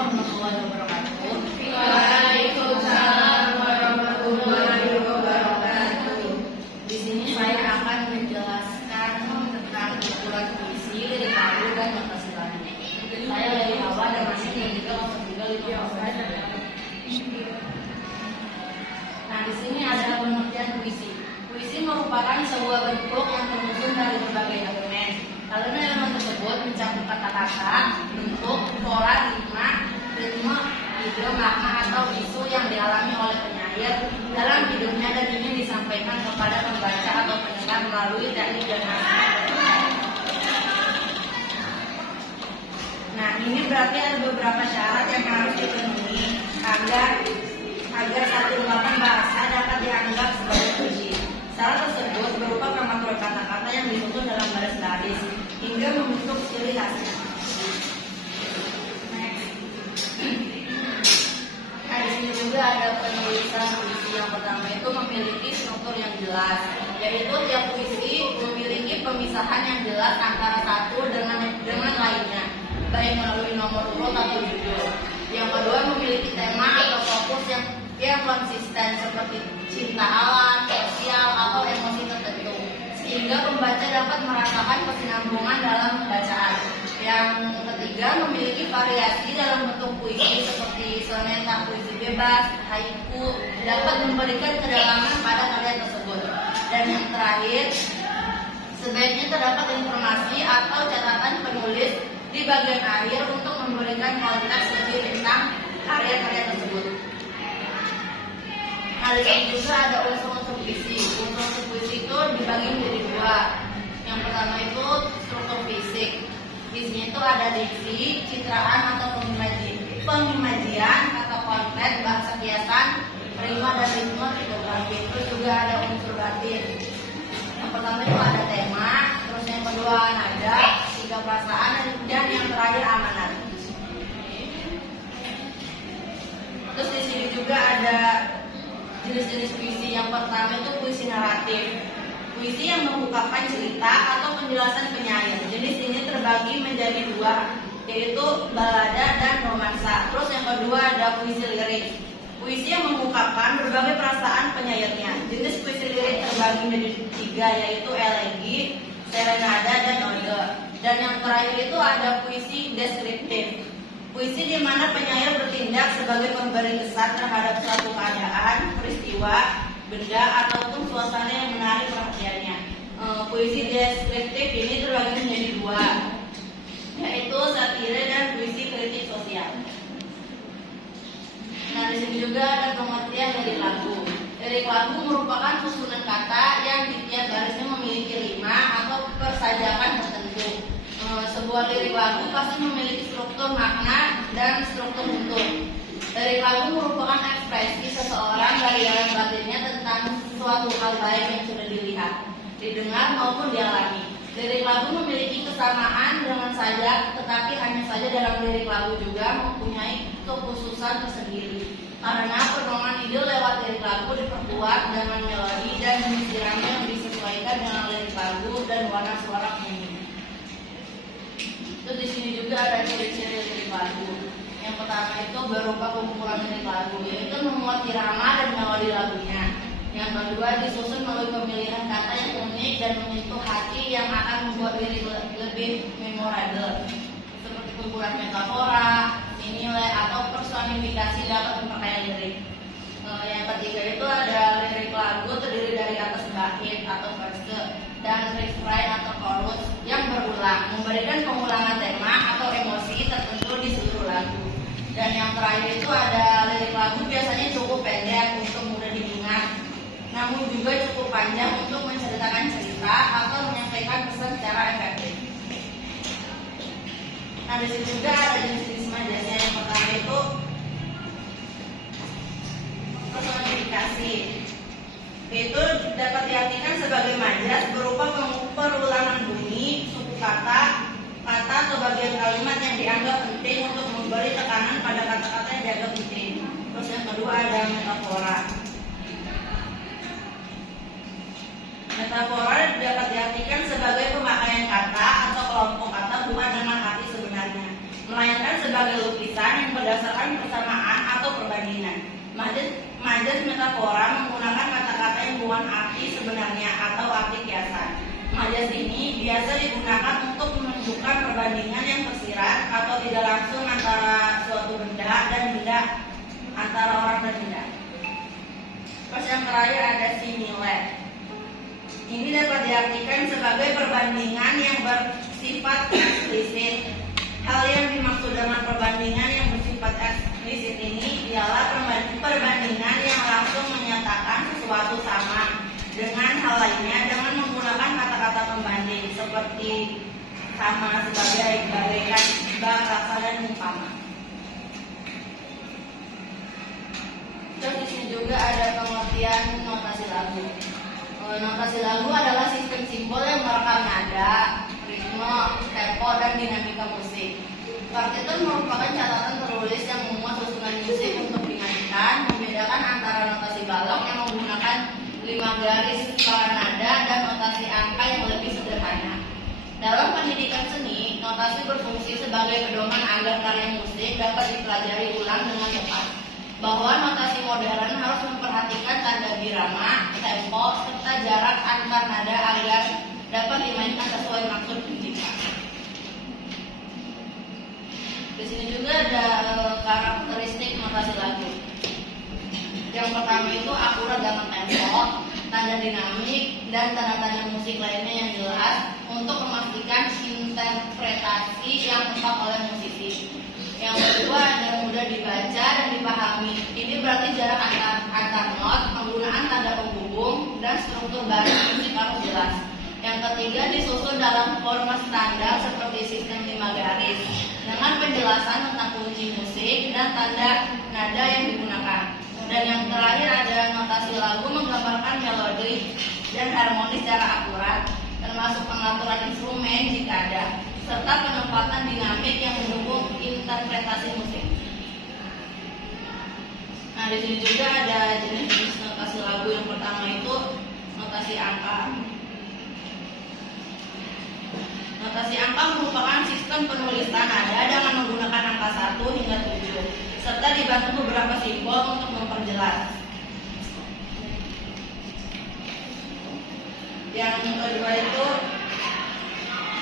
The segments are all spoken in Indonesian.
warahmatullahi wabarakatuh. Waalaikumsalam warahmatullahi wabarakatuh. Di sini saya akan menjelaskan tentang ukuran puisi, lirik lagu, dan penghasilan. Saya dari awal dan masih yang juga masuk juga 5%. Nah, di sini ada pengertian puisi. Puisi merupakan sebuah bentuk yang tersusun dari berbagai elemen. Elemen tersebut mencakup kata-kata, bentuk, pola, ritme, ide, makna atau isu yang dialami oleh penyair dalam hidupnya dan ingin disampaikan kepada pembaca atau pendengar melalui teknik dan nada. Nah, ini berarti ada beberapa syarat yang harus dipenuhi agar satu ungkapan bahasa dapat dianggap sebagai puisi. Syarat tersebut berupa kramatur kata-kata yang disusun dalam baris-baris hingga membentuk ciri khasnya. Nah, di sini juga ada penulisan puisi. Yang pertama itu memiliki struktur yang jelas, yaitu tiap puisi memiliki pemisahan yang jelas antara satu dengan lainnya, baik melalui nomor urut atau judul. Yang kedua memiliki tema atau fokus yang konsisten seperti cinta alam, sosial, atau emosi tertentu, sehingga pembaca dapat merasakan kesinambungan dalam bacaan. Yang ketiga memiliki variasi dalam bentuk puisi seperti soneta, puisi bebas, haiku, dapat memberikan kedalaman pada karya tersebut. Dan yang terakhir, sebaiknya terdapat informasi atau catatan penulis di bagian akhir untuk memberikan konteks lebih tentang karya-karya tersebut. Nah, di sini juga ada unsur-unsur puisi. Unsur-unsur puisi itu dibagi menjadi dua. Yang pertama itu struktur fisik. Di sini itu ada diksi, citraan atau pengimajian, kata konten, bahasa kiasan, rima dan ritme, tipografi. Itu juga ada unsur batin. Yang pertama itu ada tema, terus yang kedua nada, tiga perasaan, dan yang terakhir amanat. Terus di sini juga ada jenis-jenis puisi. Yang pertama itu puisi naratif. Puisi yang mengungkapkan cerita atau penjelasan penyair. Jenis ini terbagi menjadi dua, yaitu balada dan romansa. Terus yang kedua ada puisi lirik. Puisi yang mengungkapkan berbagai perasaan penyairnya. Jenis puisi lirik terbagi menjadi tiga, yaitu elegi, serenada, dan ode. Dan yang terakhir itu ada puisi deskriptif. Puisi di mana penyair bertindak sebagai pemberi kesan terhadap suatu keadaan, peristiwa, benda, ataupun suasana yang menarik perhatiannya. Puisi deskriptif ini terbagi menjadi dua, yaitu satire dan puisi kritik sosial. Nah, di sini juga ada pengertian lirik lagu. Lirik lagu merupakan susunan kata yang di tiap barisnya memiliki rima atau persajakan tertentu. Sebuah lirik lagu pasti memiliki struktur makna dan struktur bentuk. Lirik lagu merupakan ekspresi seseorang dari dalam batinnya tentang suatu hal baik yang sudah dilihat, didengar maupun dialami. Lirik lagu memiliki kesamaan dengan sajak, tetapi hanya saja dalam lirik lagu juga mempunyai kekhususan tersendiri. Karena pedoman ide lewat lirik lagu diperkuat dengan melodi dan disiramnya yang disesuaikan dengan lirik lagu dan warna suara penyanyi. Terus di sini juga ada ciri-ciri lirik lagu. Yang pertama itu berupa kumpulan lirik lagu, yaitu memuat irama dan melodi lagunya. Yang kedua disusun melalui pemilihan kata yang unik dan menyentuh hati yang akan membuat lirik lebih memorable, seperti kumpulan metafora, nilai atau personifikasi dapat memperkaya lirik. Yang ketiga itu ada lirik lagu terdiri dari atas bait atau verse dan refrain atau chorus yang berulang, memberikan pengulangan tema atau emosi tertentu di seluruh lagu. Dan yang terakhir itu ada lirik lagu biasanya cukup pendek untuk mudah diingat, namun juga cukup panjang untuk menceritakan cerita atau menyampaikan pesan secara efektif. Nah, di sini juga ada jenis-jenis majasnya. Yang pertama itu personifikasi. Itu dapat diartikan sebagai majas berupa perulangan bunyi, suku kata atau bagian kalimat yang dianggap penting untuk memberi tekanan pada kata-kata yang dianggap penting. Terus yang kedua ada metafora. Metafora dapat diartikan sebagai pemakaian kata atau kelompok kata bukan dengan arti sebenarnya, melainkan sebagai lukisan yang berdasarkan persamaan atau perbandingan. Majas metafora menggunakan kata-kata yang bukan arti sebenarnya atau arti kiasan. Majas ini biasa digunakan untuk menunjukkan perbandingan yang tersirat atau tidak langsung antara suatu benda dan benda, antara orang dan benda. Terus yang terakhir ada simile. Ini dapat diartikan sebagai perbandingan yang bersifat eksplisit. Hal yang dimaksud dengan perbandingan yang bersifat eksplisit ini ialah perbandingan yang langsung menyatakan sesuatu sama dengan hal lainnya dengan menggunakan kata-kata pembanding seperti sama, sebagai, bagaikan, bak, rasa, dan umpama. Terus di sini juga ada pengertian notasi lagu. Notasi lagu adalah sistem simbol yang merekam nada, ritme, tempo, dan dinamika musik. Partitur merupakan catatan tertulis yang memuat susunan musik untuk dinyanyikan, membedakan antara notasi balok yang menggunakan 5 garis para nada dan notasi angka yang lebih sederhana. Dalam pendidikan seni, notasi berfungsi sebagai pedoman agar karya musik dapat dipelajari ulang dengan tepat. Bahwa notasi modern harus memperhatikan tanda birama, tempo, serta jarak antar nada agar dapat dimainkan sesuai maksud pencipta. Di sini juga ada karakteristik notasi lagu. Yang pertama itu akurat dalam tempo, tanda dinamik, dan tanda-tanda musik lainnya yang jelas untuk memastikan interpretasi yang tepat oleh musisi. Yang kedua ada mudah dibaca dan dipahami. Ini berarti jarak antar not, penggunaan tanda penghubung, dan struktur baris musik harus jelas. Yang ketiga disusun dalam format standar seperti sistem 5 garis dengan penjelasan tentang kunci musik dan tanda nada yang digunakan. Dan yang terakhir ada notasi lagu menggambarkan melodi dan harmoni secara akurat, termasuk pengaturan instrumen jika ada, serta penempatan dinamik yang mendukung interpretasi musik. Nah, di sini juga ada jenis-jenis notasi lagu. Yang pertama itu notasi angka. Notasi angka merupakan sistem penulisan nada dengan menggunakan angka 1 hingga 7, serta dibantu beberapa simbol untuk memperjelas. Yang kedua itu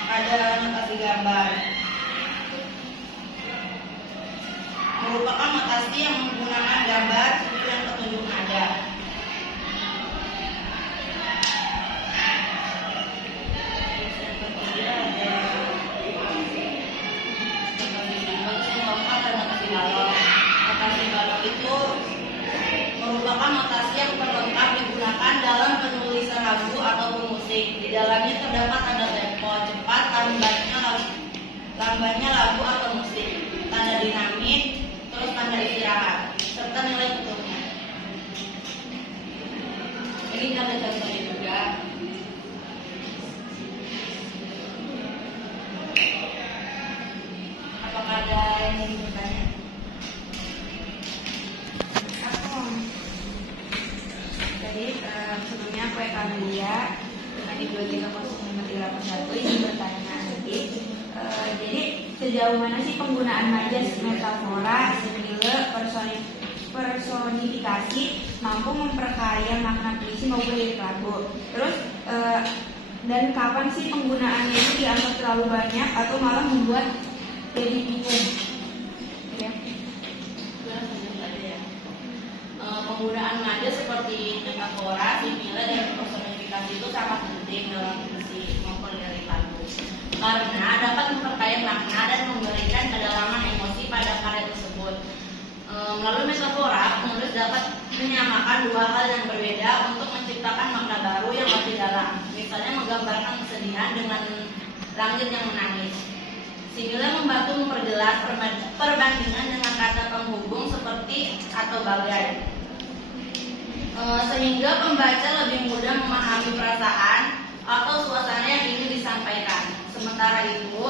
ada notasi gambar. Merupakan notasi yang menggunakan gambar seperti yang petunjuk nada. Notasi balok itu merupakan notasi yang terlengkap digunakan dalam penulisan lagu ataupun musik. Di dalamnya terdapat tanda tempo, cepat, lambatnya lagu atau musik, tanda dinamik, terus tanda istirahat, serta nilai tutupnya. Ini contoh-contohnya juga. Apakah ada yang ingin bertanya? Jadi sebelumnya aku Eka Melia dengan di 2305381 ini bertanya sedikit. Jadi sejauh mana sih penggunaan majas, metafora, simile, personifikasi mampu memperkaya makna puisi maupun lirik lagu? Terus dan kapan sih penggunaannya itu dianggap terlalu banyak atau malah membuat jadi bingung? Ya. Penggunaan nada seperti metafora, simile, dan personifikasi itu sangat penting dalam puisi maupun lirik lagu karena dapat memperkaya makna dan memberikan kedalaman emosi pada karya tersebut. Melalui metafora, penulis dapat menyamakan dua hal yang berbeda untuk menciptakan makna baru yang lebih dalam. Misalnya menggambarkan kesedihan dengan langit yang menangis. Simile membantu memperjelas perbandingan dengan kata penghubung seperti atau bagai. Sehingga pembaca lebih mudah memahami perasaan atau suasana yang ingin disampaikan. Sementara itu,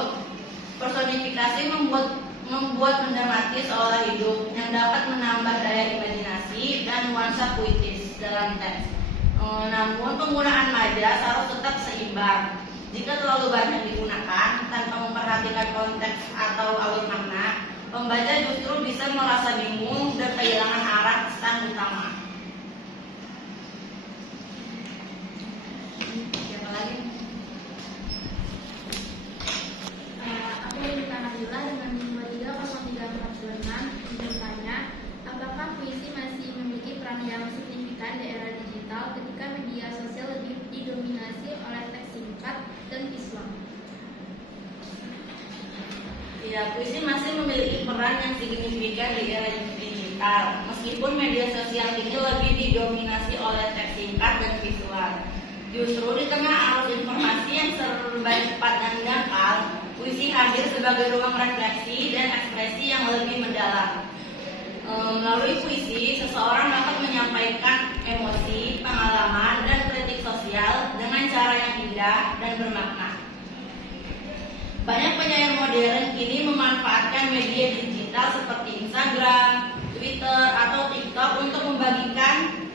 personifikasi membuat benda mati seolah hidup yang dapat menambah daya imajinasi dan nuansa puitis dalam teks. Namun penggunaan majas harus tetap seimbang. Jika terlalu banyak digunakan tanpa memperhatikan konteks atau alur makna, pembaca justru bisa merasa bingung dan kehilangan arah pesan utama. Siapa lagi? Aku Lilita Nabila dengan nomor 30346 bertanya, apakah puisi masih memiliki peran yang signifikan di era digital ketika media sosial lebih didominasi oleh teks singkat dan visual? Ya, puisi masih memiliki peran yang signifikan di era digital, meskipun media sosial ini lebih didominasi oleh teks singkat dan visual. Justru di tengah arus informasi yang serba cepat dan dangkal, puisi hadir sebagai ruang refleksi dan ekspresi yang lebih mendalam. Melalui puisi, seseorang dapat menyampaikan emosi, pengalaman, dan kritik sosial dengan cara yang indah dan bermakna. Banyak penyair modern kini memanfaatkan media digital seperti Instagram, Twitter, atau TikTok untuk membagikan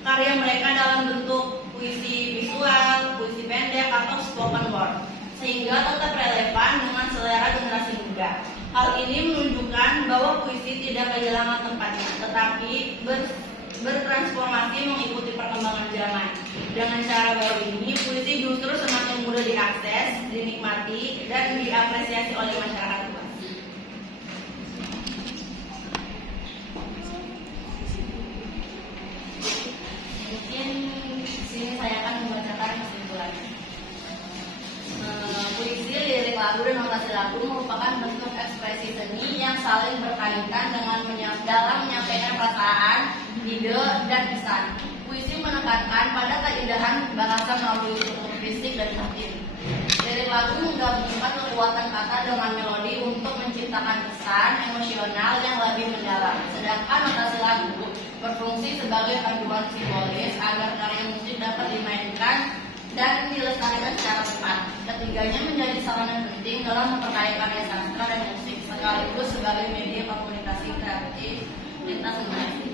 karya mereka dalam bentuk puisi visual, puisi pendek, atau spoken word, sehingga tetap relevan dengan selera generasi muda. Hal ini menunjukkan bahwa puisi tidak kehilangan tempatnya, tetapi bertransformasi mengikuti perkembangan zaman. Dengan cara baru ini, puisi justru semakin mudah diakses, dinikmati, dan diapresiasi oleh masyarakat luas. Mungkin di sini saya akan membacakan kesimpulan. Puisi, lirik lagu, dan notasi lagu merupakan bentuk ekspresi seni yang saling berkaitan dengan dalam menyampaikan perasaan, ide, dan pesan. Puisi menekankan pada keindahan bahasa melalui struktur fisik dan batin. Lirik lagu menggabungkan kekuatan kata dengan melodi untuk menciptakan pesan emosional yang lebih mendalam. Sedangkan notasi lagu berfungsi sebagai panduan simbolis agar karya musik dapat dimainkan dan dilestarikan secara tepat. Ketiganya menjadi sarana penting dalam memperkaya karya sastra dan musik, sekaligus sebagai media komunikasi kreatif lintas generasi.